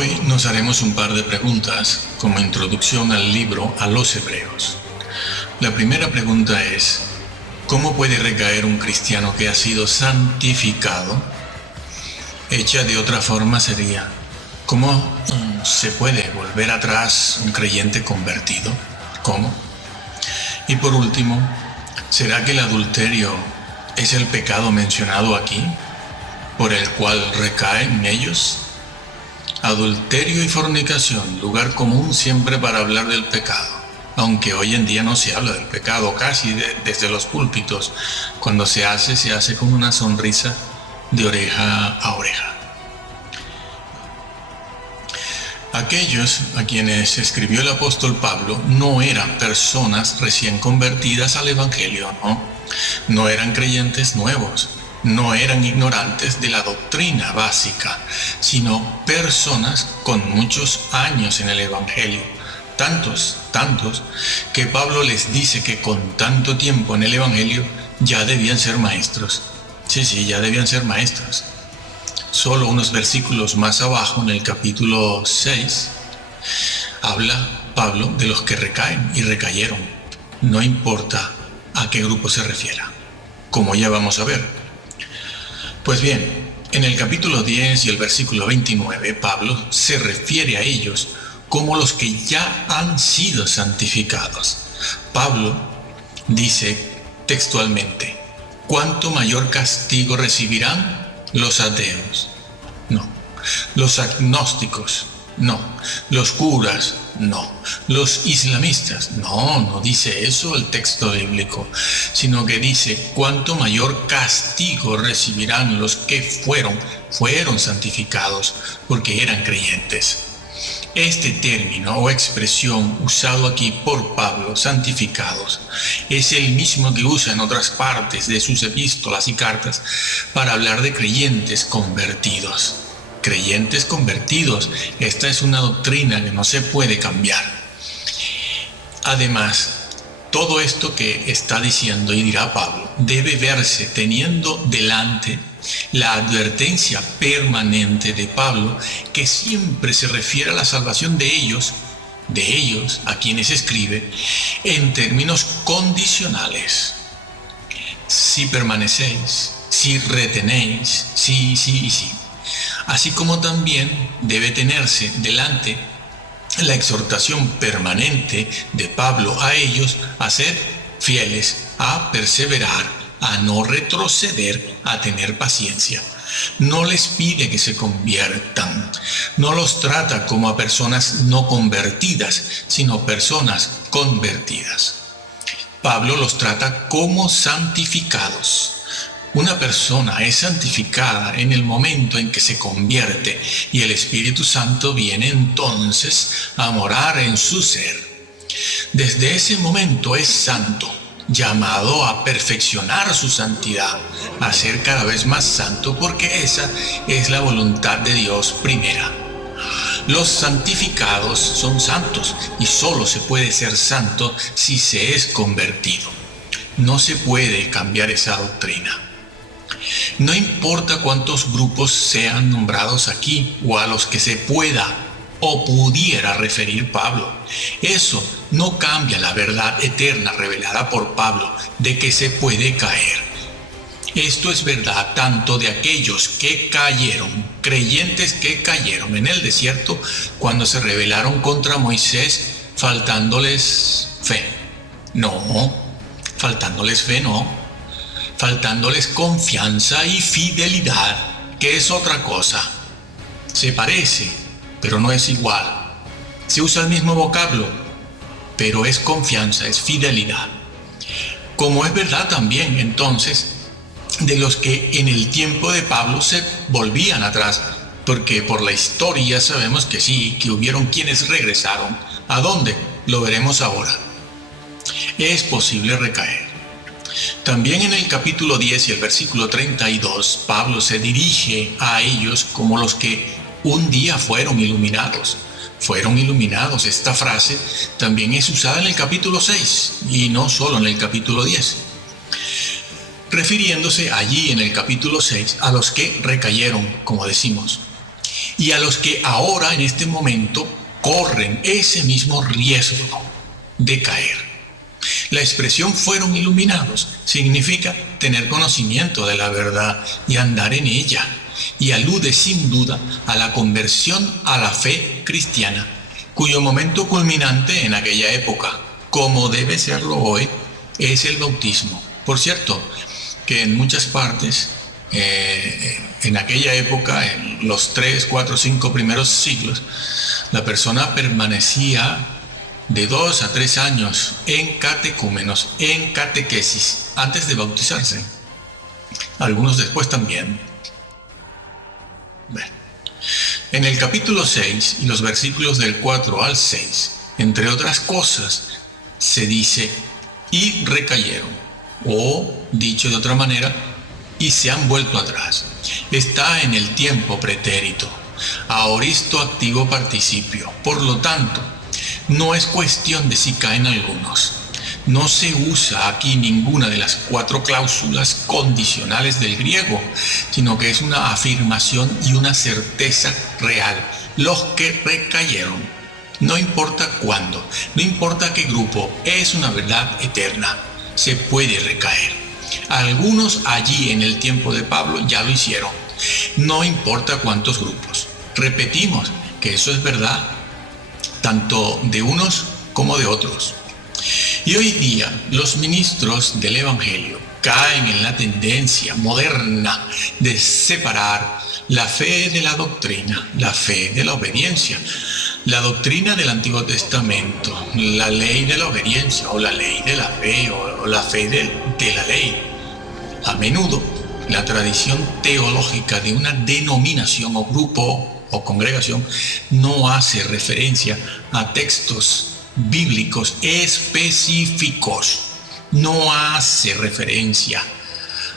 Hoy nos haremos un par de preguntas como introducción al libro a los Hebreos. La primera pregunta es, ¿cómo puede recaer un cristiano que ha sido santificado? Hecha de otra forma sería, ¿cómo se puede volver atrás un creyente convertido? ¿Cómo? Y por último, ¿será que el adulterio es el pecado mencionado aquí, por el cual recaen ellos? Adulterio y fornicación, lugar común siempre para hablar del pecado, aunque hoy en día no se habla del pecado casi desde los púlpitos. Cuando se hace con una sonrisa de oreja a oreja. Aquellos a quienes escribió el apóstol Pablo no eran personas recién convertidas al Evangelio, no eran creyentes nuevos. No eran ignorantes de la doctrina básica, sino personas con muchos años en el Evangelio. Tantos, que Pablo les dice que con tanto tiempo en el Evangelio ya debían ser maestros. Sí, ya debían ser maestros. Solo unos versículos más abajo, en el capítulo 6, habla Pablo de los que recaen y recayeron. No importa a qué grupo se refiera, como ya vamos a ver. Pues bien, en el capítulo 10 y el versículo 29, Pablo se refiere a ellos como los que ya han sido santificados. Pablo dice textualmente, ¿cuánto mayor castigo recibirán los ateos? No. Los agnósticos, no. Los curas, no. Los islamistas, no dice eso el texto bíblico, sino que dice cuánto mayor castigo recibirán los que fueron santificados porque eran creyentes. Este término o expresión usado aquí por Pablo, santificados, es el mismo que usa en otras partes de sus epístolas y cartas para hablar de creyentes convertidos. Creyentes convertidos, esta es una doctrina que no se puede cambiar. Además, todo esto que está diciendo y dirá Pablo debe verse teniendo delante la advertencia permanente de Pablo, que siempre se refiere a la salvación de ellos a quienes escribe, en términos condicionales. Si permanecéis, si retenéis, sí. Así como también debe tenerse delante la exhortación permanente de Pablo a ellos a ser fieles, a perseverar, a no retroceder, a tener paciencia. No les pide que se conviertan, no los trata como a personas no convertidas, sino personas convertidas. Pablo los trata como santificados. Una persona es santificada en el momento en que se convierte y el Espíritu Santo viene entonces a morar en su ser. Desde ese momento es santo, llamado a perfeccionar su santidad, a ser cada vez más santo, porque esa es la voluntad de Dios primera. Los santificados son santos y solo se puede ser santo si se es convertido. No se puede cambiar esa doctrina. No importa cuántos grupos sean nombrados aquí o a los que se pueda o pudiera referir Pablo, eso no cambia la verdad eterna revelada por Pablo de que se puede caer. Esto es verdad tanto de aquellos que cayeron, creyentes que cayeron en el desierto cuando se rebelaron contra Moisés, faltándoles fe. Faltándoles confianza y fidelidad, que es otra cosa. Se parece, pero no es igual. Se usa el mismo vocablo, pero es confianza, es fidelidad. Como es verdad también, entonces, de los que en el tiempo de Pablo se volvían atrás, porque por la historia sabemos que sí, que hubieron quienes regresaron. ¿A dónde? Lo veremos ahora. Es posible recaer. También en el capítulo 10 y el versículo 32, Pablo se dirige a ellos como los que un día fueron iluminados. Esta frase también es usada en el capítulo 6 y no solo en el capítulo 10. refiriéndose allí en el capítulo 6 a los que recayeron, como decimos. y a los que ahora en este momento corren ese mismo riesgo de caer. La expresión fueron iluminados significa tener conocimiento de la verdad y andar en ella, y alude sin duda a la conversión a la fe cristiana, cuyo momento culminante en aquella época, como debe serlo hoy, es el bautismo. Por cierto, que en muchas partes, en aquella época, en los 3, 4, 5 primeros siglos, la persona permanecía de 2 a 3 años en catecúmenos, en catequesis, antes de bautizarse. Algunos después también. Bueno, en el capítulo 6 y los versículos del 4 al 6, entre otras cosas, se dice, y recayeron, o dicho de otra manera, y se han vuelto atrás. Está en el tiempo pretérito, aoristo activo participio. Por lo tanto, no es cuestión de si caen algunos. No se usa aquí ninguna de las 4 cláusulas condicionales del griego, sino que es una afirmación y una certeza real. Los que recayeron, no importa cuándo, no importa qué grupo, es una verdad eterna. Se puede recaer. Algunos allí en el tiempo de Pablo ya lo hicieron. No importa cuántos grupos. Repetimos que eso es verdad, tanto de unos como de otros. Y hoy día los ministros del Evangelio caen en la tendencia moderna de separar la fe de la doctrina, la fe de la obediencia, la doctrina del Antiguo Testamento, la ley de la obediencia o la ley de la fe o la fe de la ley. A menudo la tradición teológica de una denominación o grupo o congregación no hace referencia a textos bíblicos específicos, no hace referencia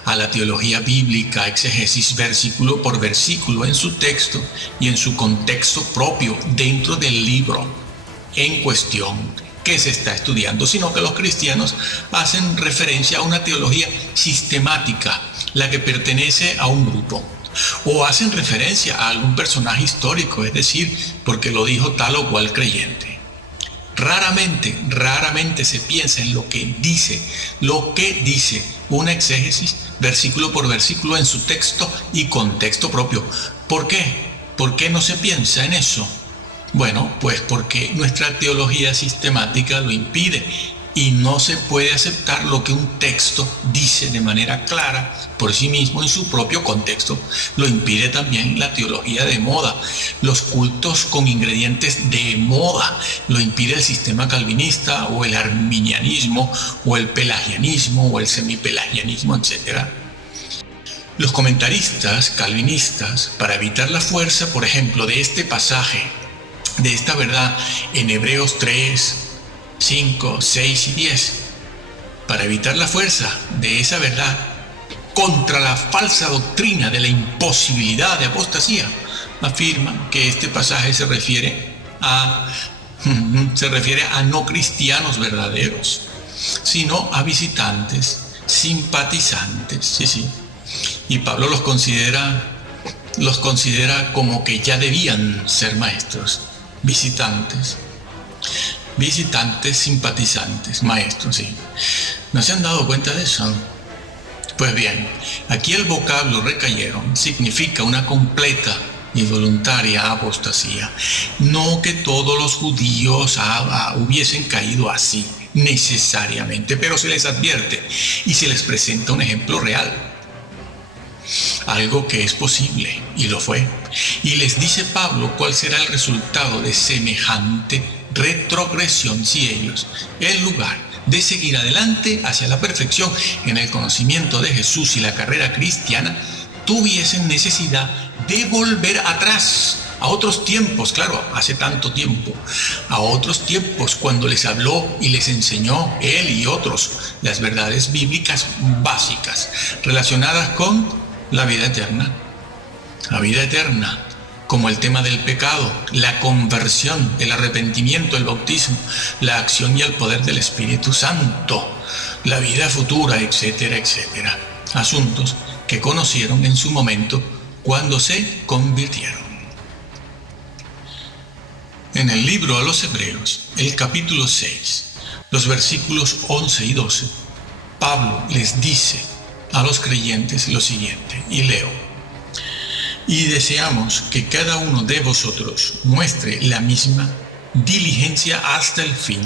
a la teología bíblica, exégesis versículo por versículo en su texto y en su contexto propio dentro del libro en cuestión que se está estudiando, sino que los cristianos hacen referencia a una teología sistemática, la que pertenece a un grupo, o hacen referencia a algún personaje histórico, es decir, porque lo dijo tal o cual creyente. Raramente se piensa en lo que dice una exégesis versículo por versículo en su texto y contexto propio. ¿Por qué? ¿Por qué no se piensa en eso? Bueno, pues porque nuestra teología sistemática lo impide y no se puede aceptar lo que un texto dice de manera clara por sí mismo en su propio contexto. Lo impide también la teología de moda, los cultos con ingredientes de moda, lo impide el sistema calvinista o el arminianismo o el pelagianismo o el semipelagianismo, etc. Los comentaristas calvinistas, para evitar la fuerza, por ejemplo, de este pasaje, de esta verdad en Hebreos 3, 5, 6 y 10, para evitar la fuerza de esa verdad contra la falsa doctrina de la imposibilidad de apostasía, afirman que este pasaje se refiere a no cristianos verdaderos, sino a visitantes, simpatizantes, sí. Y Pablo los considera como que ya debían ser maestros, visitantes, simpatizantes, maestros, sí. ¿No se han dado cuenta de eso? Pues bien, aquí el vocablo recayeron significa una completa y voluntaria apostasía. No que todos los judíos hubiesen caído así, necesariamente, pero se les advierte y se les presenta un ejemplo real. Algo que es posible, y lo fue. Y les dice Pablo cuál será el resultado de semejante retrogresión si ellos, en lugar de seguir adelante hacia la perfección en el conocimiento de Jesús y la carrera cristiana, tuviesen necesidad de volver atrás a otros tiempos, claro, hace tanto tiempo, a otros tiempos cuando les habló y les enseñó él y otros las verdades bíblicas básicas relacionadas con la vida eterna. La vida eterna, como el tema del pecado, la conversión, el arrepentimiento, el bautismo, la acción y el poder del Espíritu Santo, la vida futura, etcétera, etcétera. Asuntos que conocieron en su momento cuando se convirtieron. En el libro a los Hebreos, el capítulo 6, los versículos 11 y 12, Pablo les dice a los creyentes lo siguiente, y leo: y deseamos que cada uno de vosotros muestre la misma diligencia hasta el fin,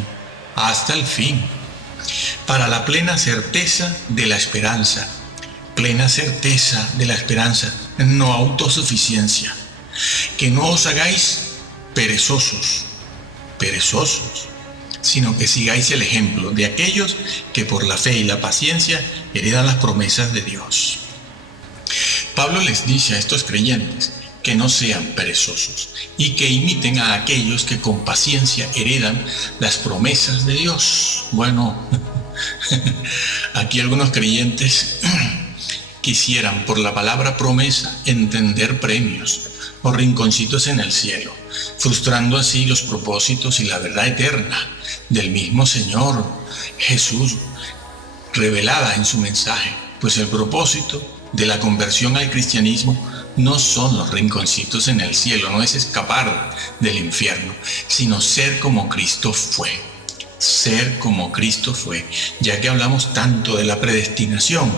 para la plena certeza de la esperanza, no autosuficiencia, que no os hagáis perezosos, sino que sigáis el ejemplo de aquellos que por la fe y la paciencia heredan las promesas de Dios. Pablo les dice a estos creyentes que no sean perezosos y que imiten a aquellos que con paciencia heredan las promesas de Dios. Bueno, aquí algunos creyentes quisieran por la palabra promesa entender premios o rinconcitos en el cielo, frustrando así los propósitos y la verdad eterna del mismo Señor Jesús revelada en su mensaje, pues el propósito de la conversión al cristianismo no son los rinconcitos en el cielo, no es escapar del infierno, sino ser como Cristo fue. Ser como Cristo fue. Ya que hablamos tanto de la predestinación,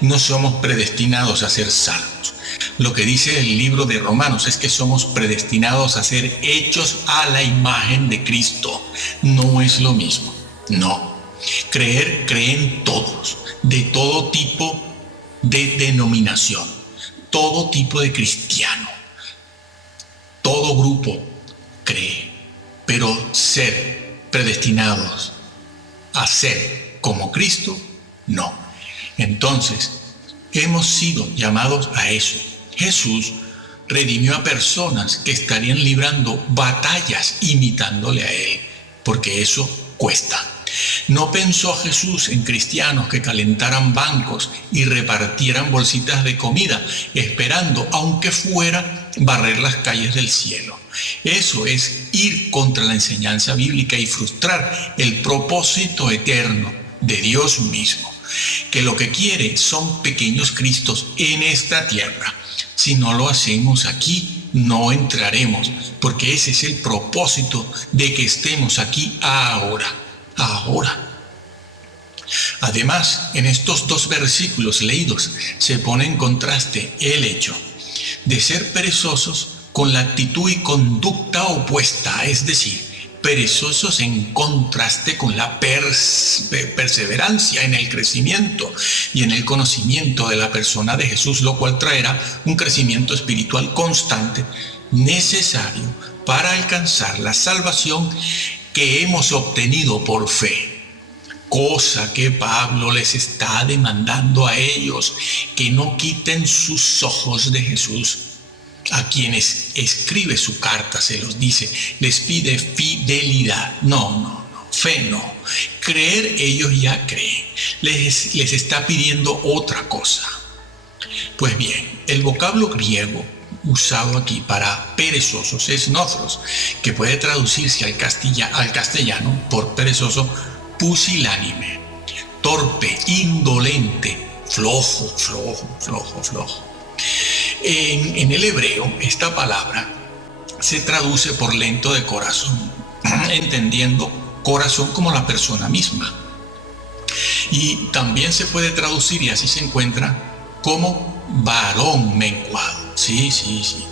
no somos predestinados a ser salvos. Lo que dice el libro de Romanos es que somos predestinados a ser hechos a la imagen de Cristo. No es lo mismo, no. Creen todos, de todo tipo de denominación, todo tipo de cristiano, todo grupo cree, pero ser predestinados a ser como Cristo, no. Entonces, hemos sido llamados a eso. Jesús redimió a personas que estarían librando batallas imitándole a Él, porque eso cuesta. No pensó Jesús en cristianos que calentaran bancos y repartieran bolsitas de comida, esperando, aunque fuera, barrer las calles del cielo. Eso es ir contra la enseñanza bíblica y frustrar el propósito eterno de Dios mismo, que lo que quiere son pequeños Cristos en esta tierra. Si no lo hacemos aquí, no entraremos, porque ese es el propósito de que estemos aquí ahora. Además, en estos dos versículos leídos se pone en contraste el hecho de ser perezosos con la actitud y conducta opuesta, es decir, perezosos en contraste con la perseverancia en el crecimiento y en el conocimiento de la persona de Jesús, lo cual traerá un crecimiento espiritual constante necesario para alcanzar la salvación que hemos obtenido por fe, cosa que Pablo les está demandando a ellos, que no quiten sus ojos de Jesús. A quienes escribe su carta se los dice, les pide fidelidad, no, fe no, creer ellos ya creen, les está pidiendo otra cosa. Pues bien, el vocablo griego usado aquí para perezosos es nothros, que puede traducirse al castellano por perezoso, pusilánime, torpe, indolente, flojo. En el hebreo, esta palabra se traduce por lento de corazón, entendiendo corazón como la persona misma. Y también se puede traducir, y así se encuentra, como varón menguado. Sí,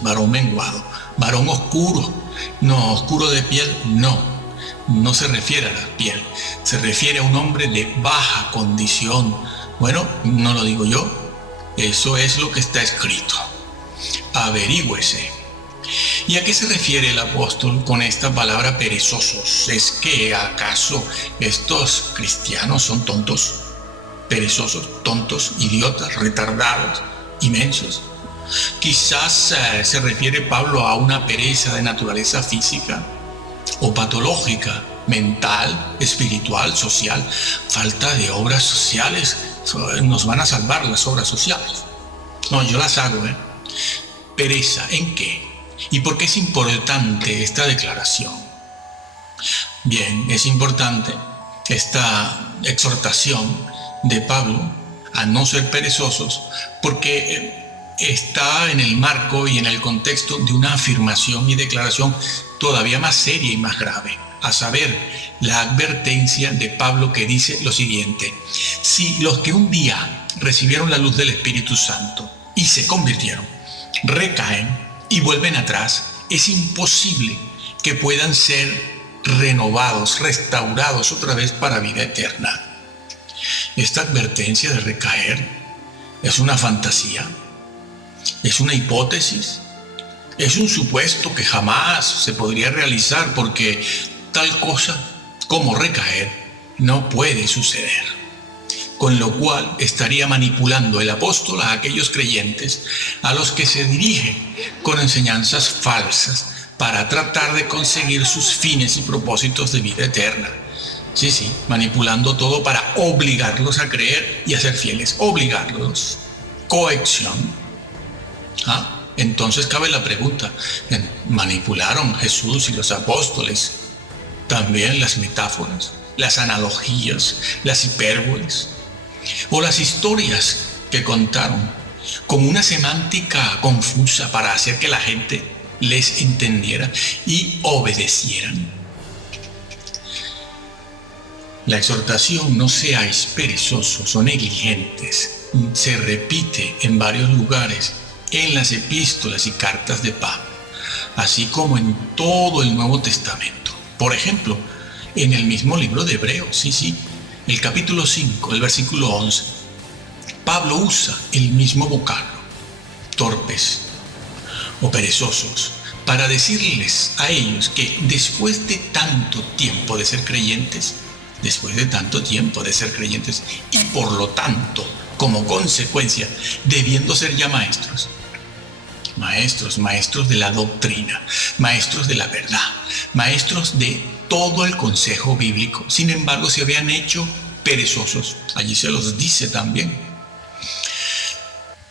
varón menguado, varón oscuro. No, oscuro de piel, no se refiere a la piel, se refiere a un hombre de baja condición. Bueno, no lo digo yo, eso es lo que está escrito. Averígüese. ¿Y a qué se refiere el apóstol con esta palabra perezosos? ¿Es que acaso estos cristianos son tontos? Perezosos, tontos, idiotas, retardados, inmensos. Quizás se refiere Pablo a una pereza de naturaleza física o patológica, mental, espiritual, social, falta de obras sociales. Nos van a salvar las obras sociales. No, yo las hago, ¿Pereza en qué? ¿Y por qué es importante esta declaración? Bien, es importante esta exhortación de Pablo a no ser perezosos, porque está en el marco y en el contexto de una afirmación y declaración todavía más seria y más grave, a saber, la advertencia de Pablo que dice lo siguiente: si los que un día recibieron la luz del Espíritu Santo y se convirtieron, recaen y vuelven atrás, es imposible que puedan ser renovados, restaurados otra vez para vida eterna. Esta advertencia de recaer es una fantasía, es una hipótesis, es un supuesto que jamás se podría realizar, porque tal cosa como recaer no puede suceder. Con lo cual estaría manipulando el apóstol a aquellos creyentes a los que se dirige con enseñanzas falsas para tratar de conseguir sus fines y propósitos de vida eterna. Sí, manipulando todo para obligarlos a creer y a ser fieles. Obligarlos. Coacción. Entonces cabe la pregunta: ¿manipularon Jesús y los apóstoles también las metáforas, las analogías, las hipérboles o las historias que contaron con una semántica confusa para hacer que la gente les entendiera y obedecieran? La exhortación: no seáis perezosos o negligentes, se repite en varios lugares en las epístolas y cartas de Pablo, así como en todo el Nuevo Testamento. Por ejemplo, en el mismo libro de Hebreos, el capítulo 5, el versículo 11, Pablo usa el mismo vocablo, torpes o perezosos, para decirles a ellos que después de tanto tiempo de ser creyentes, y por lo tanto, como consecuencia, debiendo ser ya maestros de la doctrina, maestros de la verdad, maestros de todo el consejo bíblico, sin embargo se habían hecho perezosos. Allí se los dice también: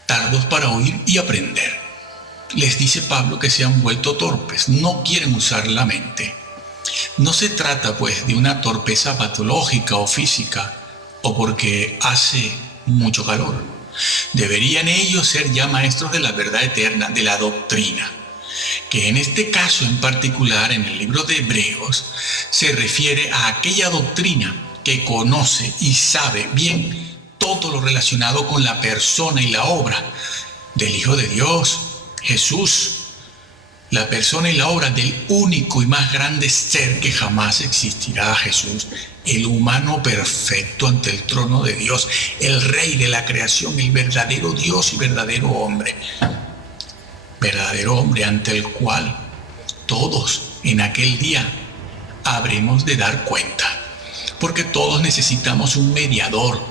tardos para oír y aprender. Les dice Pablo que se han vuelto torpes, no quieren usar la mente. No se trata pues de una torpeza patológica o física, o porque hace mucho calor. Deberían ellos ser ya maestros de la verdad eterna, de la doctrina, que en este caso en particular, en el libro de Hebreos, se refiere a aquella doctrina que conoce y sabe bien todo lo relacionado con la persona y la obra del Hijo de Dios, Jesús, la persona y la obra del único y más grande ser que jamás existirá, Jesús, el humano perfecto ante el trono de Dios, el Rey de la creación, el verdadero Dios y verdadero hombre ante el cual todos en aquel día habremos de dar cuenta, porque todos necesitamos un mediador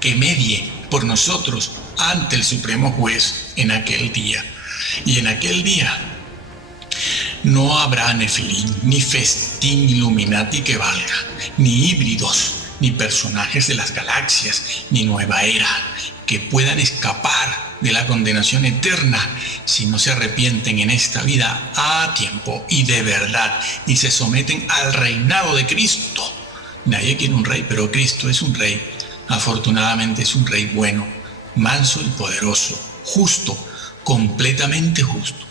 que medie por nosotros ante el Supremo Juez en aquel día. Y en aquel día no habrá Nefilim, ni festín Illuminati que valga, ni híbridos, ni personajes de las galaxias, ni nueva era, que puedan escapar de la condenación eterna si no se arrepienten en esta vida a tiempo y de verdad, y se someten al reinado de Cristo. Nadie quiere un rey, pero Cristo es un rey. Afortunadamente es un rey bueno, manso y poderoso, justo, completamente justo.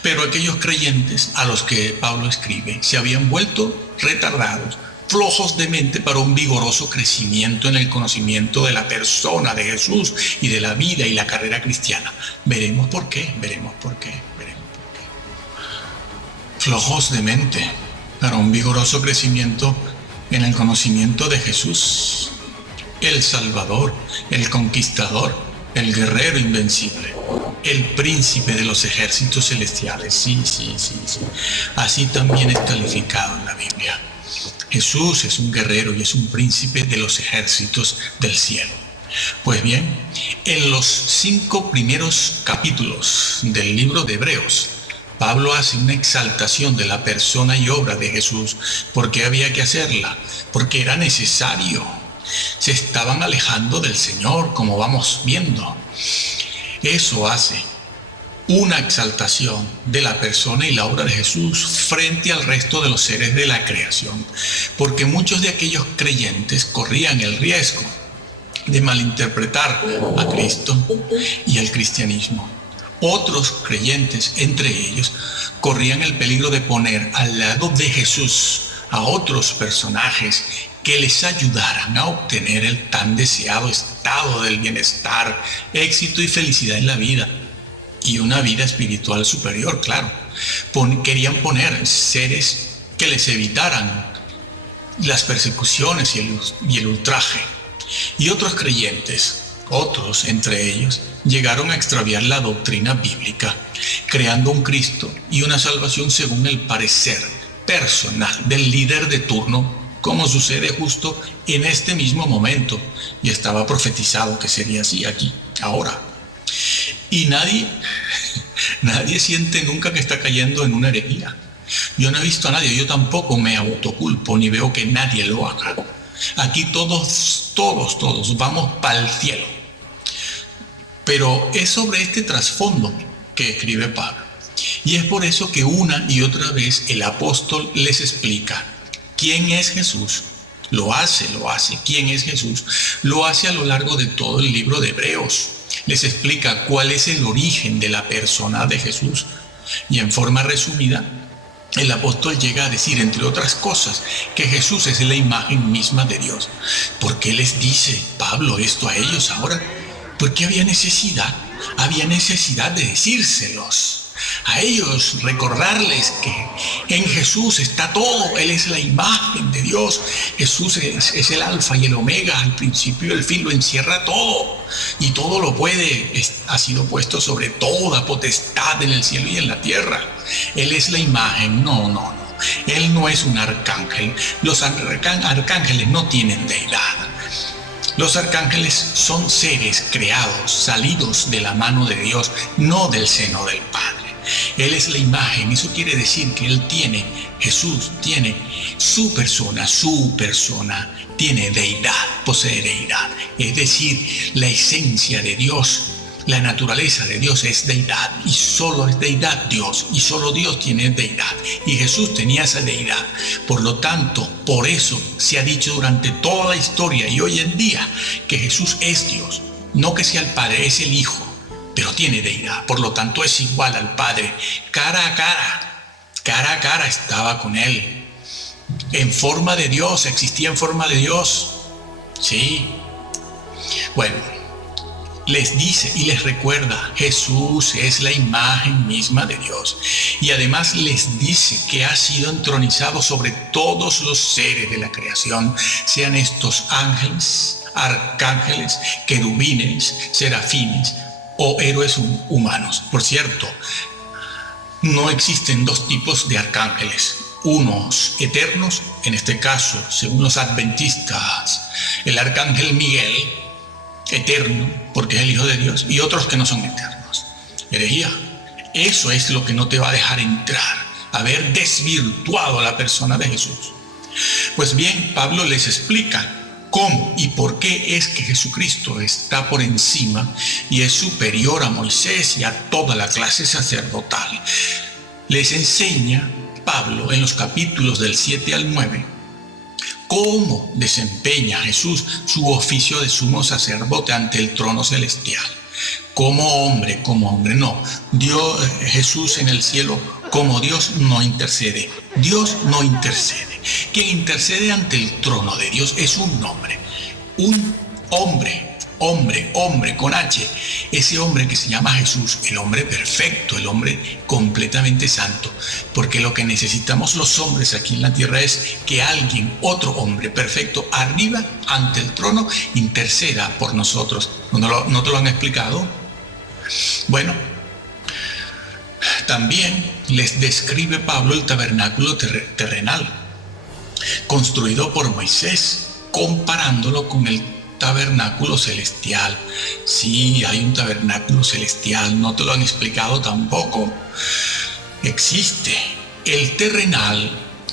Pero aquellos creyentes a los que Pablo escribe se habían vuelto retardados, flojos de mente para un vigoroso crecimiento en el conocimiento de la persona de Jesús y de la vida y la carrera cristiana. Veremos por qué. Flojos de mente para un vigoroso crecimiento en el conocimiento de Jesús, el Salvador, el Conquistador, el guerrero invencible, el príncipe de los ejércitos celestiales. Sí. Así también es calificado en la Biblia. Jesús es un guerrero y es un príncipe de los ejércitos del cielo. Pues bien, en los 5 primeros capítulos del libro de Hebreos, Pablo hace una exaltación de la persona y obra de Jesús. ¿Por qué había que hacerla? Porque era necesario. Se estaban alejando del Señor, como vamos viendo. Eso hace una exaltación de la persona y la obra de Jesús frente al resto de los seres de la creación, porque muchos de aquellos creyentes corrían el riesgo de malinterpretar a Cristo y al cristianismo. Otros creyentes, entre ellos, corrían el peligro de poner al lado de Jesús a otros personajes que les ayudaran a obtener el tan deseado estado del bienestar, éxito y felicidad en la vida, y una vida espiritual superior, claro. Querían poner seres que les evitaran las persecuciones y el ultraje. Y otros creyentes, otros entre ellos, llegaron a extraviar la doctrina bíblica, creando un Cristo y una salvación según el parecer personal del líder de turno, como sucede justo en este mismo momento, y estaba profetizado que sería así aquí, ahora. Y nadie siente nunca que está cayendo en una herejía. Yo no he visto a nadie, yo tampoco me autoculpo, ni veo que nadie lo haga. Aquí todos vamos para el cielo. Pero es sobre este trasfondo que escribe Pablo. Y es por eso que una y otra vez el apóstol les explica quién es Jesús. Lo hace. ¿Quién es Jesús? Lo hace a lo largo de todo el libro de Hebreos. Les explica cuál es el origen de la persona de Jesús. Y en forma resumida, el apóstol llega a decir, entre otras cosas, que Jesús es la imagen misma de Dios. ¿Por qué les dice Pablo esto a ellos ahora? Porque había necesidad de decírselos. A ellos recordarles que en Jesús está todo. Él es la imagen de Dios. Jesús es el alfa y el omega, al principio y el fin, lo encierra todo. Y todo lo puede, ha sido puesto sobre toda potestad en el cielo y en la tierra. Él es la imagen, no. Él no es un arcángel. Los arcángeles no tienen deidad. Los arcángeles son seres creados, salidos de la mano de Dios, no del seno del Padre. Él es la imagen, eso quiere decir que Jesús tiene su persona, tiene deidad, posee deidad. Es decir, la esencia de Dios, la naturaleza de Dios es deidad, y solo es deidad Dios, y solo Dios tiene deidad, y Jesús tenía esa deidad. Por lo tanto, por eso se ha dicho durante toda la historia y hoy en día que Jesús es Dios, no que sea el Padre, es el Hijo, pero tiene deidad, por lo tanto es igual al Padre, cara a cara estaba con Él, en forma de Dios, existía en forma de Dios, sí. Bueno, les dice y les recuerda, Jesús es la imagen misma de Dios. Y además les dice que ha sido entronizado sobre todos los seres de la creación, sean estos ángeles, arcángeles, querubines, serafines o héroes humanos. Por cierto, no existen dos tipos de arcángeles. Unos eternos, en este caso, según los adventistas, el arcángel Miguel, eterno, porque es el Hijo de Dios, y otros que no son eternos. Herejía. Eso es lo que no te va a dejar entrar, haber desvirtuado a la persona de Jesús. Pues bien, Pablo les explica cómo y por qué es que Jesucristo está por encima y es superior a Moisés y a toda la clase sacerdotal. Les enseña Pablo en los capítulos del 7 al 9 cómo desempeña Jesús su oficio de sumo sacerdote ante el trono celestial. Como hombre no. Jesús en el cielo como Dios no intercede. Dios no intercede. Quien intercede ante el trono de Dios es un hombre con H, ese hombre que se llama Jesús, el hombre perfecto, el hombre completamente santo, porque lo que necesitamos los hombres aquí en la tierra es que alguien, otro hombre perfecto, arriba ante el trono, interceda por nosotros. ¿No te lo han explicado? Bueno, también les describe Pablo el tabernáculo terrenal, construido por Moisés, comparándolo con el tabernáculo celestial. Sí, hay un tabernáculo celestial, no te lo han explicado tampoco. Existe el terrenal,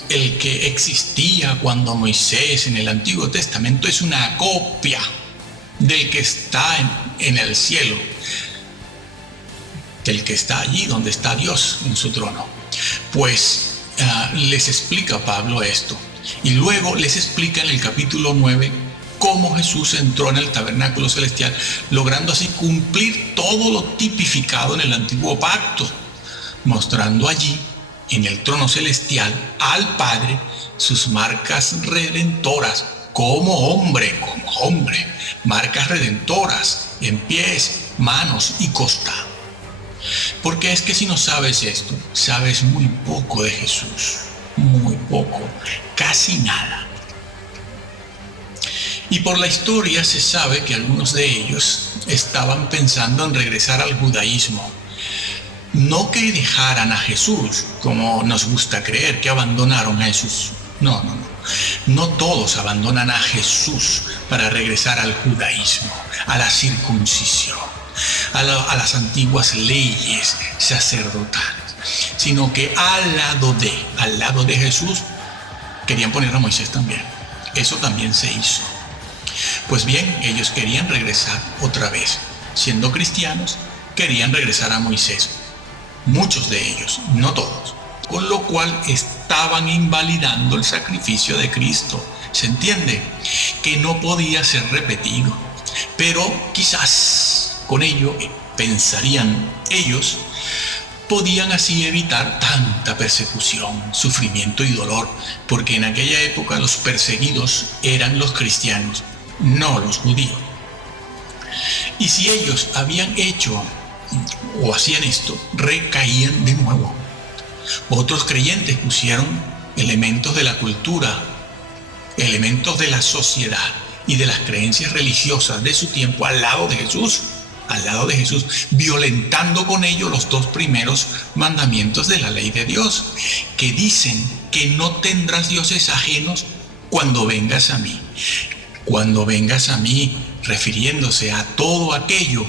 el que existía cuando Moisés en el Antiguo Testamento, es una copia del que está en el cielo, del que está allí donde está Dios en su trono. Pues les explica Pablo esto, y luego les explica en el capítulo 9 cómo Jesús entró en el tabernáculo celestial, logrando así cumplir todo lo tipificado en el antiguo pacto, mostrando allí, en el trono celestial, al Padre sus marcas redentoras, como hombre, marcas redentoras en pies, manos y costado. Porque es que si no sabes esto, sabes muy poco de Jesús, muy poco, casi nada. Y por la historia se sabe que algunos de ellos estaban pensando en regresar al judaísmo. No que dejaran a Jesús, como nos gusta creer, que abandonaron a Jesús. No. No todos abandonan a Jesús para regresar al judaísmo, a la circuncisión, a las antiguas leyes sacerdotales, sino que al lado de Jesús querían poner a Moisés también. Eso también se hizo. Pues bien, ellos querían regresar otra vez. Siendo cristianos, querían regresar a Moisés. Muchos de ellos, no todos. Con lo cual estaban invalidando el sacrificio de Cristo. ¿Se entiende? Que no podía ser repetido. Pero quizás con ello, pensarían ellos, podían así evitar tanta persecución, sufrimiento y dolor, porque en aquella época los perseguidos eran los cristianos, no los judíos. Y si ellos habían hecho o hacían esto, recaían de nuevo. Otros creyentes pusieron elementos de la cultura, elementos de la sociedad y de las creencias religiosas de su tiempo al lado de Jesús, violentando con ello los 2 primeros mandamientos de la ley de Dios, que dicen que no tendrás dioses ajenos cuando vengas a mí. Cuando vengas a mí, refiriéndose a todo aquello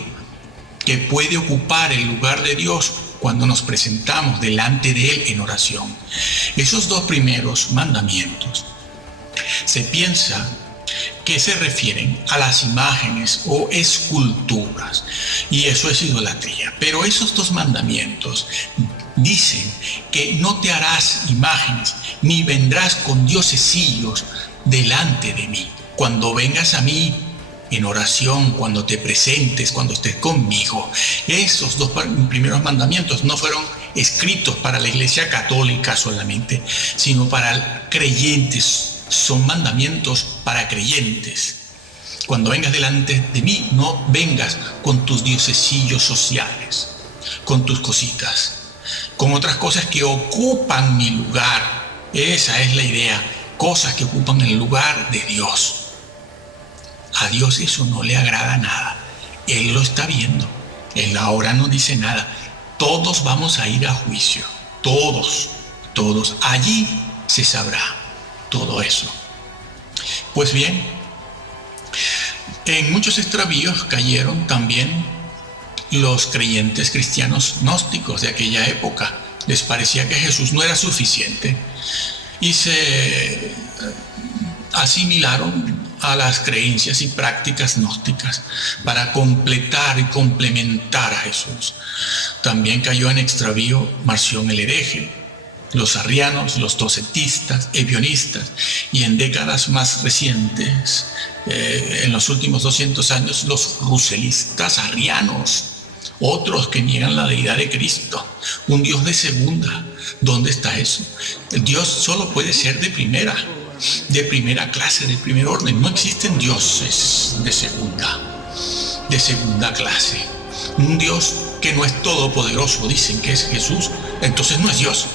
que puede ocupar el lugar de Dios cuando nos presentamos delante de Él en oración. Esos 2 primeros mandamientos se piensa que se refieren a las imágenes o esculturas, y eso es idolatría. Pero esos 2 mandamientos dicen que no te harás imágenes, ni vendrás con diosecillos delante de mí. Cuando vengas a mí en oración, cuando te presentes, cuando estés conmigo. Esos 2 primeros mandamientos no fueron escritos para la Iglesia Católica solamente, sino para creyentes. Son mandamientos para creyentes. Cuando vengas delante de mí, no vengas con tus diosecillos sociales, con tus cositas, con otras cosas que ocupan mi lugar. Esa es la idea, cosas que ocupan el lugar de Dios. A Dios eso no le agrada nada. Él lo está viendo. Él ahora no dice nada. Todos vamos a ir a juicio. Todos. Allí se sabrá todo eso. Pues bien, en muchos extravíos cayeron también los creyentes cristianos gnósticos de aquella época. Les parecía que Jesús no era suficiente y se asimilaron a las creencias y prácticas gnósticas para completar y complementar a Jesús. También cayó en extravío Marción el hereje, los arrianos, los docetistas, ebionistas, y en décadas más recientes, en los últimos 200 años, los ruselistas arrianos, otros que niegan la deidad de Cristo, un Dios de segunda. ¿Dónde está eso? El Dios solo puede ser de primera clase, de primer orden. No existen dioses de segunda clase. Un Dios que no es todopoderoso, dicen que es Jesús, entonces no es Dios.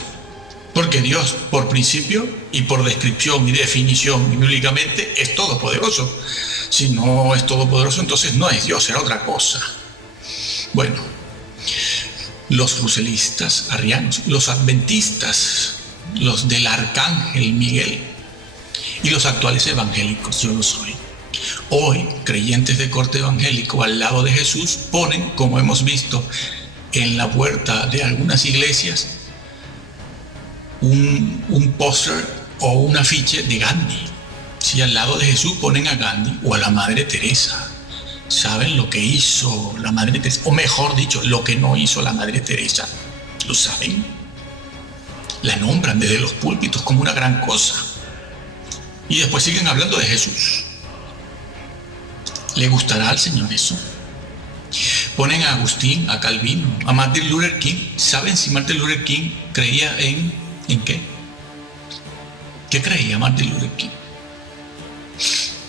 Porque Dios, por principio y por descripción y definición y bíblicamente, es todopoderoso. Si no es todopoderoso, entonces no es Dios, era otra cosa. Bueno, los ruselistas arrianos, los adventistas, los del arcángel Miguel y los actuales evangélicos, yo lo soy. Hoy, creyentes de corte evangélico al lado de Jesús ponen, como hemos visto en la puerta de algunas iglesias, un póster o un afiche de Gandhi. Si al lado de Jesús ponen a Gandhi o a la Madre Teresa, ¿saben lo que hizo la Madre Teresa? O mejor dicho, lo que no hizo la Madre Teresa. ¿Lo saben? La nombran desde los púlpitos como una gran cosa. Y después siguen hablando de Jesús. ¿Le gustará al Señor eso? Ponen a Agustín, a Calvino, a Martin Luther King. ¿Saben si Martin Luther King creía en qué? ¿Qué creía Martin Luther King?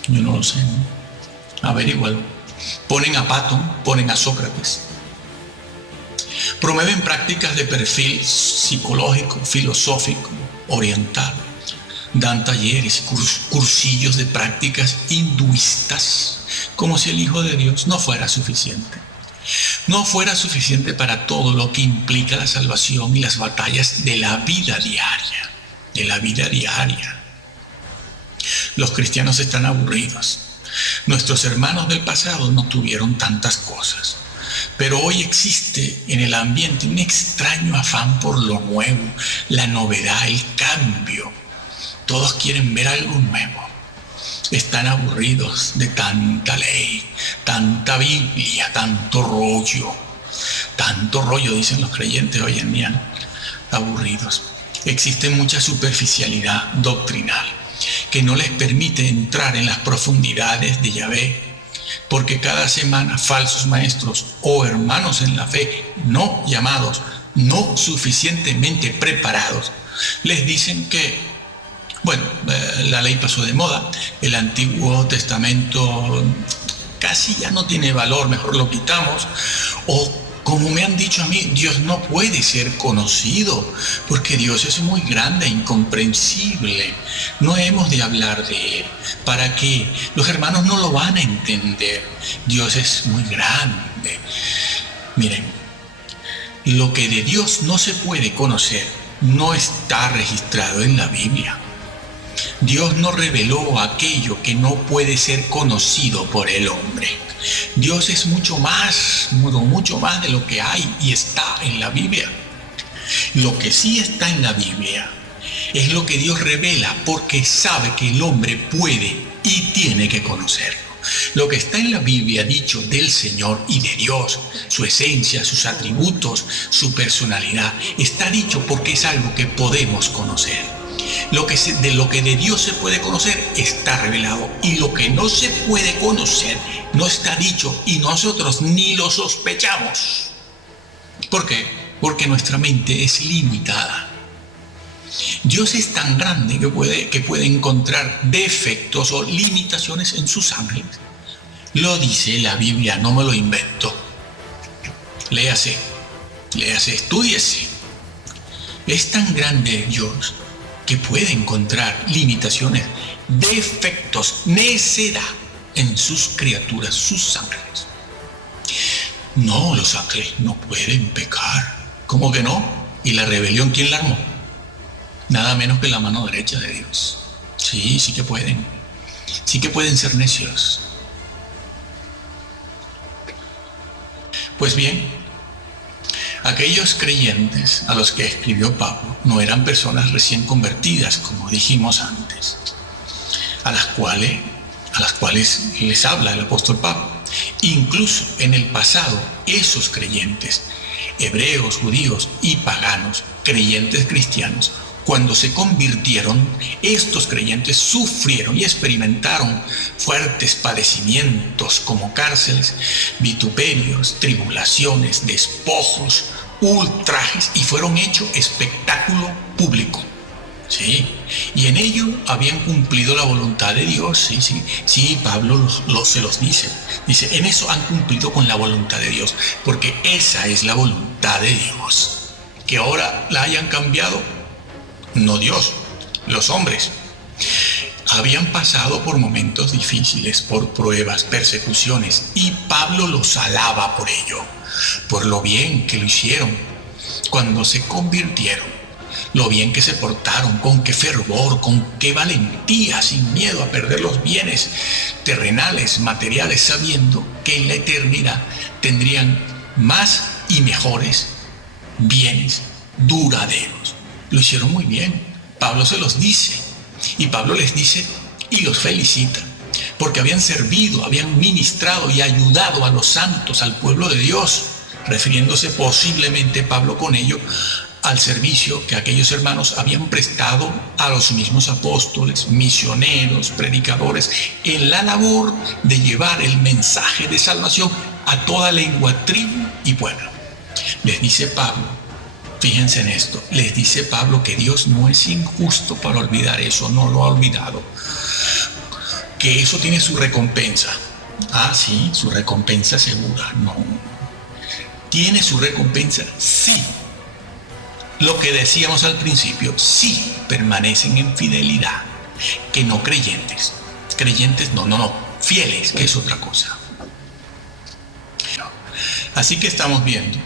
Yo no lo sé, ¿no? Averígualo. Ponen a Patton, ponen a Sócrates. Promueven prácticas de perfil psicológico, filosófico, oriental. Dan talleres, cursillos de prácticas hinduistas, como si el Hijo de Dios no fuera suficiente. No fuera suficiente para todo lo que implica la salvación y las batallas de la vida diaria. De la vida diaria. Los cristianos están aburridos. Nuestros hermanos del pasado no tuvieron tantas cosas. Pero hoy existe en el ambiente un extraño afán por lo nuevo, la novedad, el cambio. Todos quieren ver algo nuevo. Están aburridos de tanta ley, tanta Biblia, tanto rollo. Tanto rollo, dicen los creyentes hoy en día, ¿no? Aburridos. Existe mucha superficialidad doctrinal que no les permite entrar en las profundidades de Yahvé, porque cada semana falsos maestros o hermanos en la fe no llamados, no suficientemente preparados, les dicen que bueno, la ley pasó de moda, el Antiguo Testamento casi ya no tiene valor, mejor lo quitamos, o como me han dicho a mí, Dios no puede ser conocido, porque Dios es muy grande e incomprensible, no hemos de hablar de Él, ¿para qué? Los hermanos no lo van a entender, Dios es muy grande. Miren, lo que de Dios no se puede conocer no está registrado en la Biblia. Dios no reveló aquello que no puede ser conocido por el hombre. Dios es mucho más de lo que hay y está en la Biblia. Lo que sí está en la Biblia es lo que Dios revela porque sabe que el hombre puede y tiene que conocerlo. Lo que está en la Biblia dicho del Señor y de Dios, su esencia, sus atributos, su personalidad, está dicho porque es algo que podemos conocer. De lo que de Dios se puede conocer está revelado, y lo que no se puede conocer no está dicho y nosotros ni lo sospechamos. ¿Por qué? Porque nuestra mente es limitada. Dios es tan grande que puede encontrar defectos o limitaciones en sus ángeles. Lo dice la Biblia, no me lo invento. Léase, estúdiese. Es tan grande Dios que puede encontrar limitaciones, defectos, necedad en sus criaturas, sus ángeles. No, los ángeles no pueden pecar. ¿Cómo que no? ¿Y la rebelión quién la armó? Nada menos que la mano derecha de Dios. Sí, sí que pueden. Sí que pueden ser necios. Pues bien, aquellos creyentes a los que escribió Pablo no eran personas recién convertidas, como dijimos antes, a las cuales les habla el apóstol Pablo. Incluso en el pasado, esos creyentes, hebreos, judíos y paganos, creyentes cristianos, cuando se convirtieron, estos creyentes sufrieron y experimentaron fuertes padecimientos como cárceles, vituperios, tribulaciones, despojos, ultrajes, y fueron hechos espectáculo público. Sí, y en ello habían cumplido la voluntad de Dios. Sí, Pablo se los dice. Dice, en eso han cumplido con la voluntad de Dios, porque esa es la voluntad de Dios. Que ahora la hayan cambiado, no Dios, los hombres. Habían pasado por momentos difíciles, por pruebas, persecuciones, y Pablo los alaba por ello, por lo bien que lo hicieron cuando se convirtieron, lo bien que se portaron, con qué fervor, con qué valentía, sin miedo a perder los bienes terrenales, materiales, sabiendo que en la eternidad tendrían más y mejores bienes duraderos. Lo hicieron muy bien. Pablo se los dice, y Pablo les dice y los felicita, porque habían servido, habían ministrado y ayudado a los santos, al pueblo de Dios, refiriéndose posiblemente Pablo con ello al servicio que aquellos hermanos habían prestado a los mismos apóstoles, misioneros, predicadores, en la labor de llevar el mensaje de salvación a toda lengua, tribu y pueblo. Les dice Pablo, fíjense en esto, les dice Pablo que Dios no es injusto para olvidar eso, no lo ha olvidado, que eso tiene su recompensa. Ah, sí, su recompensa segura, no. ¿Tiene su recompensa? Sí. Lo que decíamos al principio, sí permanecen en fidelidad, que no creyentes. Creyentes no, fieles, que es otra cosa. Así que estamos viendo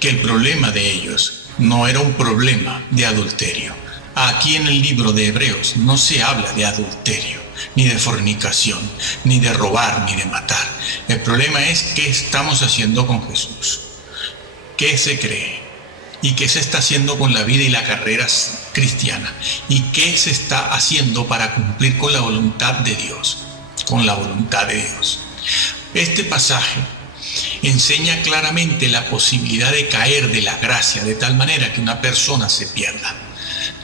que el problema de ellos no era un problema de adulterio. Aquí en el libro de Hebreos no se habla de adulterio, ni de fornicación, ni de robar, ni de matar. El problema es qué estamos haciendo con Jesús, qué se cree y qué se está haciendo con la vida y la carrera cristiana y qué se está haciendo para cumplir con la voluntad de Dios, con la voluntad de Dios. Este pasaje enseña claramente la posibilidad de caer de la gracia de tal manera que una persona se pierda.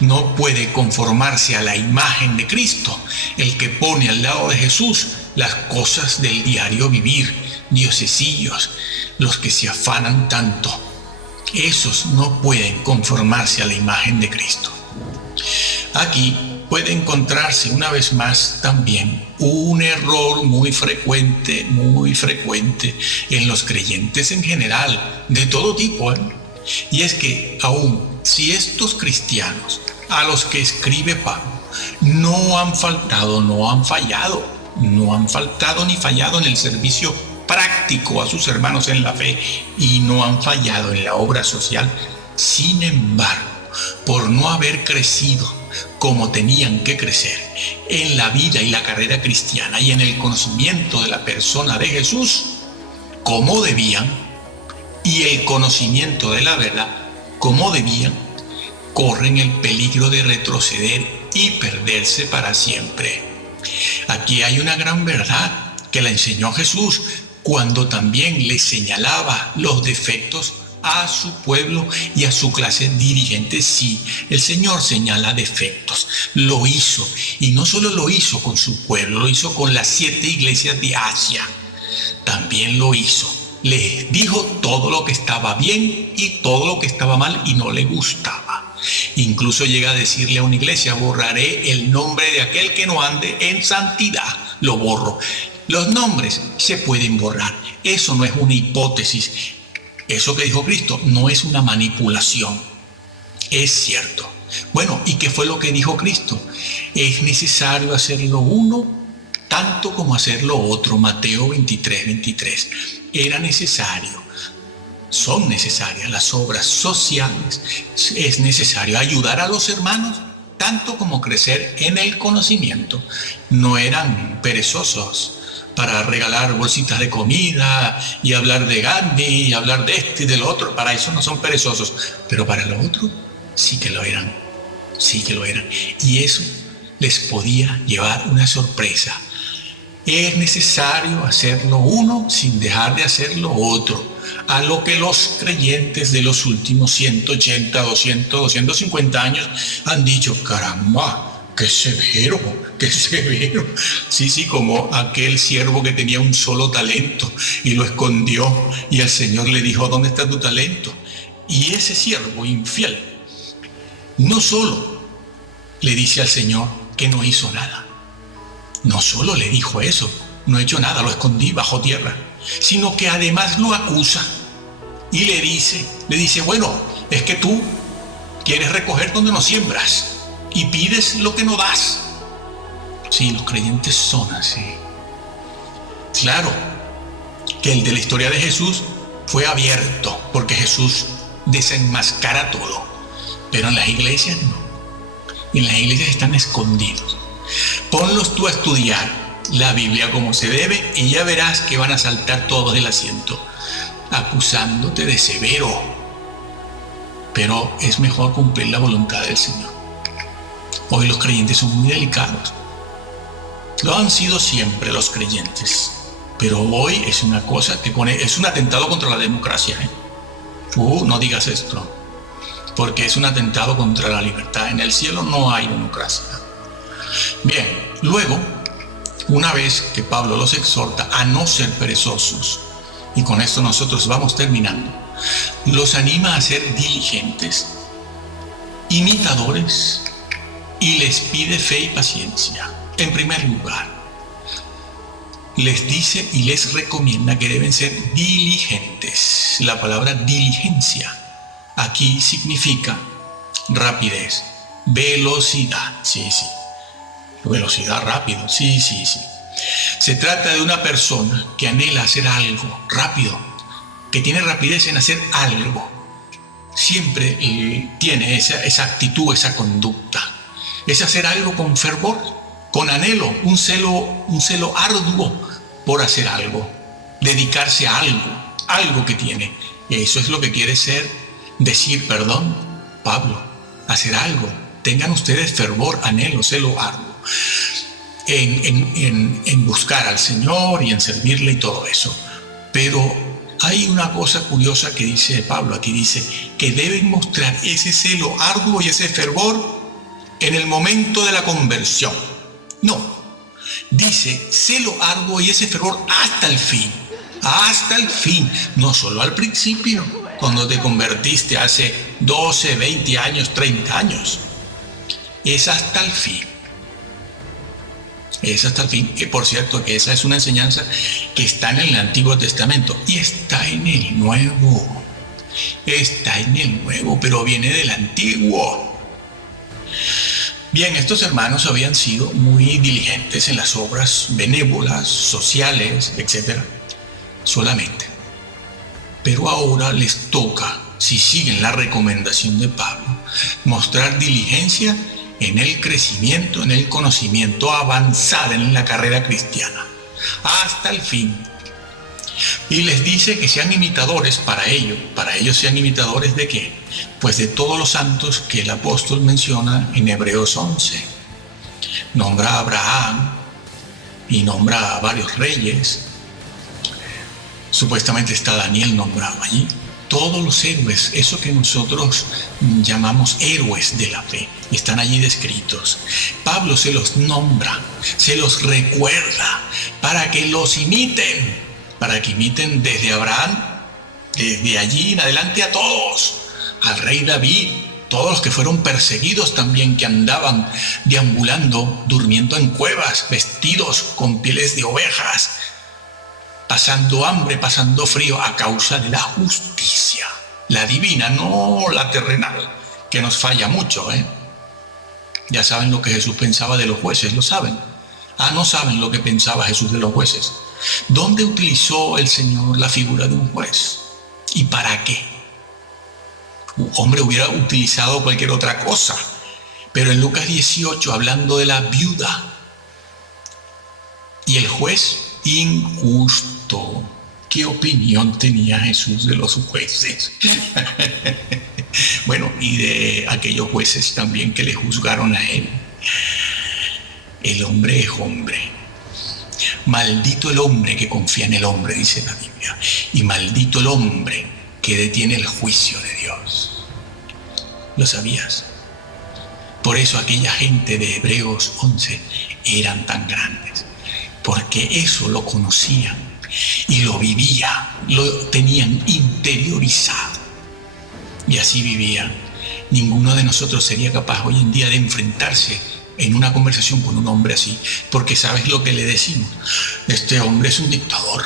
No puede conformarse a la imagen de Cristo, el que pone al lado de Jesús las cosas del diario vivir, diosecillos, los que se afanan tanto. Esos no pueden conformarse a la imagen de Cristo. Aquí puede encontrarse una vez más también un error muy frecuente en los creyentes en general, de todo tipo, y es que aún si estos cristianos a los que escribe Pablo no han faltado, no han fallado ni fallado en el servicio práctico a sus hermanos en la fe y no han fallado en la obra social, sin embargo, por no haber crecido como tenían que crecer en la vida y la carrera cristiana y en el conocimiento de la persona de Jesús como debían, y el conocimiento de la verdad como debían, corren el peligro de retroceder y perderse para siempre. Aquí hay una gran verdad que la enseñó Jesús cuando también le señalaba los defectos a su pueblo y a su clase dirigente. Sí, el Señor señala defectos, lo hizo, y no solo lo hizo con su pueblo, lo hizo con las 7 iglesias de Asia, también lo hizo. Les dijo todo lo que estaba bien y todo lo que estaba mal y no le gustaba. Incluso llega a decirle a una iglesia: borraré el nombre de aquel que no ande en santidad, lo borro. Los nombres se pueden borrar, eso no es una hipótesis. Eso que dijo Cristo no es una manipulación, es cierto. Bueno, ¿y qué fue lo que dijo Cristo? Es necesario hacer lo uno tanto como hacer lo otro. Mateo 23:23. Era necesario, son necesarias las obras sociales. Es necesario ayudar a los hermanos tanto como crecer en el conocimiento. No eran perezosos para regalar bolsitas de comida y hablar de Gandhi y hablar de este y del otro. Para eso no son perezosos, pero para lo otro sí que lo eran, sí que lo eran. Y eso les podía llevar una sorpresa. Es necesario hacer lo uno sin dejar de hacer lo otro, a lo que los creyentes de los últimos 180, 200, 250 años han dicho: caramba, ¡qué severo, qué severo! Sí, como aquel siervo que tenía un solo talento y lo escondió, y el Señor le dijo: ¿dónde está tu talento? Y ese siervo infiel no solo le dice al Señor que no hizo nada, no solo le dijo eso, no he hecho nada, lo escondí bajo tierra, sino que además lo acusa y le dice: bueno, es que tú quieres recoger donde no siembras y pides lo que no das. Sí, los creyentes son así. Claro que el de la historia de Jesús fue abierto, porque Jesús desenmascara todo, pero en las iglesias no. En las iglesias están escondidos. Ponlos tú a estudiar la Biblia como se debe y ya verás que van a saltar todos del asiento, acusándote de severo. Pero es mejor cumplir la voluntad del Señor. Hoy los creyentes son muy delicados. Lo han sido siempre los creyentes, pero hoy es una cosa que es un atentado contra la democracia. No digas esto. porque es un atentado contra la libertad. En el cielo no hay democracia. Bien, luego, una vez que Pablo los exhorta a no ser perezosos, y con esto nosotros vamos terminando, los anima a ser diligentes, imitadores, y les pide fe y paciencia. En primer lugar, les dice y les recomienda que deben ser diligentes. La palabra diligencia aquí significa rapidez, velocidad. Sí. Velocidad, rápido. Sí. Se trata de una persona que anhela hacer algo rápido, que tiene rapidez en hacer algo. Siempre tiene esa actitud, esa conducta. Es hacer algo con fervor, con anhelo, un celo arduo por hacer algo, dedicarse a algo que tiene. Eso es lo que quiere decir Pablo, hacer algo. Tengan ustedes fervor, anhelo, celo arduo en buscar al Señor y en servirle y todo eso. Pero hay una cosa curiosa que dice Pablo, aquí dice que deben mostrar ese celo arduo y ese fervor en el momento de la conversión. No, dice celo arduo y ese fervor hasta el fin, no solo al principio, cuando te convertiste hace 12, 20 años, 30 años. Es hasta el fin. Que por cierto que esa es una enseñanza que está en el Antiguo Testamento y está en el Nuevo, pero viene del Antiguo. Bien, estos hermanos habían sido muy diligentes en las obras benévolas, sociales, etc. solamente. Pero ahora les toca, si siguen la recomendación de Pablo, mostrar diligencia en el crecimiento, en el conocimiento, avanzar en la carrera cristiana, hasta el fin. Y les dice que sean imitadores para ellos sean imitadores ¿de qué? Pues de todos los santos que el apóstol menciona en Hebreos 11. Nombra a Abraham y nombra a varios reyes. Supuestamente está Daniel nombrado allí. Todos los héroes, eso que nosotros llamamos héroes de la fe, están allí descritos. Pablo se los nombra, se los recuerda para que los imiten, para que imiten desde Abraham, desde allí en adelante a todos, al rey David, todos los que fueron perseguidos también, que andaban deambulando, durmiendo en cuevas, vestidos con pieles de ovejas, pasando hambre, pasando frío a causa de la justicia, la divina, no la terrenal, que nos falla mucho, Ya saben lo que Jesús pensaba de los jueces, ¿lo saben? No saben lo que pensaba Jesús de los jueces. ¿Dónde utilizó el Señor la figura de un juez? ¿Y para qué? Hombre, hubiera utilizado cualquier otra cosa. Pero en Lucas 18, hablando de la viuda y el juez injusto, ¿qué opinión tenía Jesús de los jueces? Bueno, y de aquellos jueces también que le juzgaron a él. El hombre es hombre. Maldito el hombre que confía en el hombre, dice la Biblia. Y maldito el hombre que detiene el juicio de Dios. ¿Lo sabías? Por eso aquella gente de Hebreos 11 eran tan grandes. Porque eso lo conocían y lo vivían, lo tenían interiorizado. Y así vivían. Ninguno de nosotros sería capaz hoy en día de enfrentarse en una conversación con un hombre así, porque ¿sabes lo que le decimos? Este hombre es un dictador,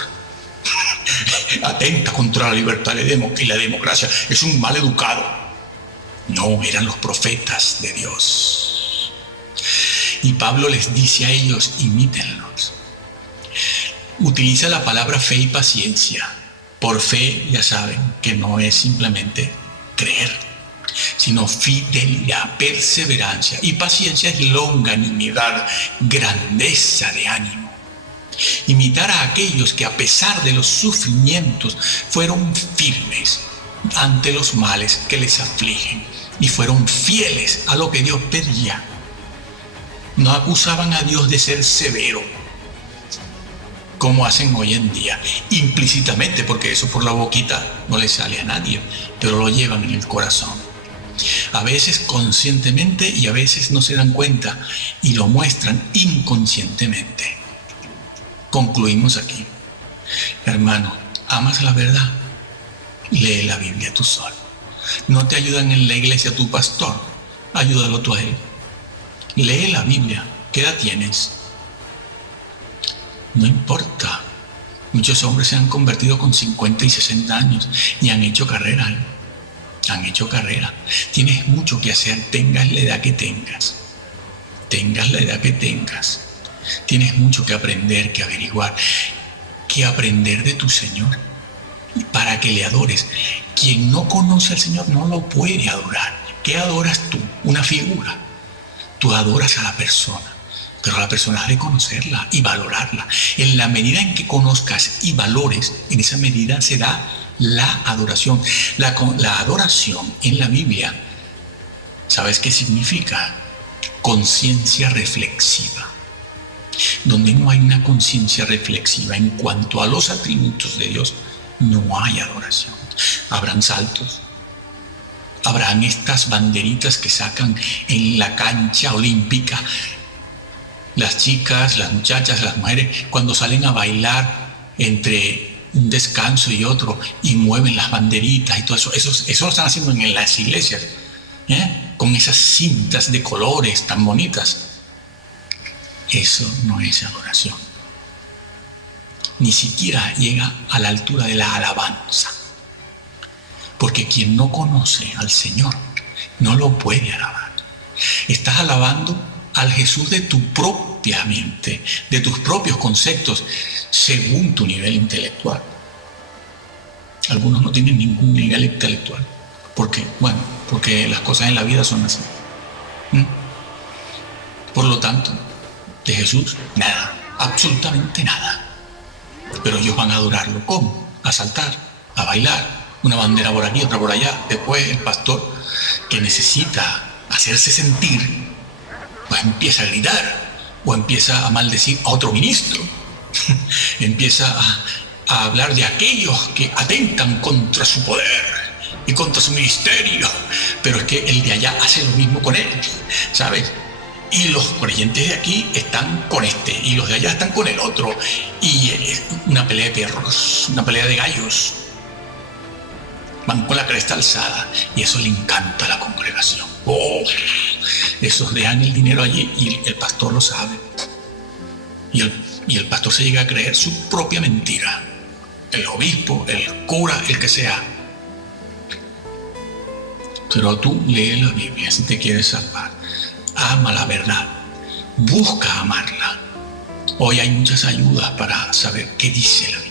atenta contra la libertad y la democracia, es un mal educado. No, eran los profetas de Dios. Y Pablo les dice a ellos, imítenlos. Utiliza la palabra fe y paciencia. Por fe, ya saben, que no es simplemente creer, sino fidelidad, perseverancia. Y paciencia es longanimidad, grandeza de ánimo. Imitar a aquellos que a pesar de los sufrimientos fueron firmes ante los males que les afligen y fueron fieles a lo que Dios pedía. No acusaban a Dios de ser severo, como hacen hoy en día, implícitamente, porque eso por la boquita no le sale a nadie, pero lo llevan en el corazón. A veces conscientemente y a veces no se dan cuenta y lo muestran inconscientemente. Concluimos aquí. Hermano, ¿amas la verdad? Lee la Biblia tú solo. No te ayudan en la iglesia tu pastor, ayúdalo tú a él. Lee la Biblia. ¿Qué edad tienes? No importa. Muchos hombres se han convertido con 50 y 60 años y han hecho carrera. Han hecho carrera. Tienes mucho que hacer, tengas la edad que tengas. Tengas la edad que tengas. Tienes mucho que aprender, que averiguar, que aprender de tu Señor para que le adores. Quien no conoce al Señor no lo puede adorar. ¿Qué adoras tú? Una figura. Tú adoras a la persona. Pero la persona has de conocerla y valorarla. En la medida en que conozcas y valores, en esa medida se da la adoración. La adoración en la Biblia, ¿sabes qué significa? Conciencia reflexiva. Donde no hay una conciencia reflexiva en cuanto a los atributos de Dios, no hay adoración. Habrán saltos. Habrán estas banderitas que sacan en la cancha olímpica. Las chicas, las muchachas, las mujeres, cuando salen a bailar entre un descanso y otro y mueven las banderitas y todo eso, eso lo están haciendo en las iglesias, con esas cintas de colores tan bonitas. Eso no es adoración. Ni siquiera llega a la altura de la alabanza. Porque quien no conoce al Señor no lo puede alabar. Estás alabando al Jesús de tu propia mente, de tus propios conceptos, según tu nivel intelectual. Algunos no tienen ningún nivel intelectual. ¿Por qué? Bueno, porque las cosas en la vida son así. Por lo tanto, de Jesús, nada, absolutamente nada. Pero ellos van a adorarlo. ¿Cómo? A saltar, a bailar, una bandera por aquí, otra por allá. Después el pastor, que necesita hacerse sentir, pues empieza a gritar o empieza a maldecir a otro ministro. Empieza a hablar de aquellos que atentan contra su poder y contra su ministerio. Pero es que el de allá hace lo mismo con él, ¿sabes? Y los creyentes de aquí están con este y los de allá están con el otro. Y es una pelea de perros, una pelea de gallos. Van con la cresta alzada y eso le encanta a la congregación. Esos dejan el dinero allí y el pastor lo sabe. Y el pastor se llega a creer su propia mentira. El obispo, el cura, el que sea. Pero tú lee la Biblia si te quieres salvar. Ama la verdad. Busca amarla. Hoy hay muchas ayudas para saber qué dice la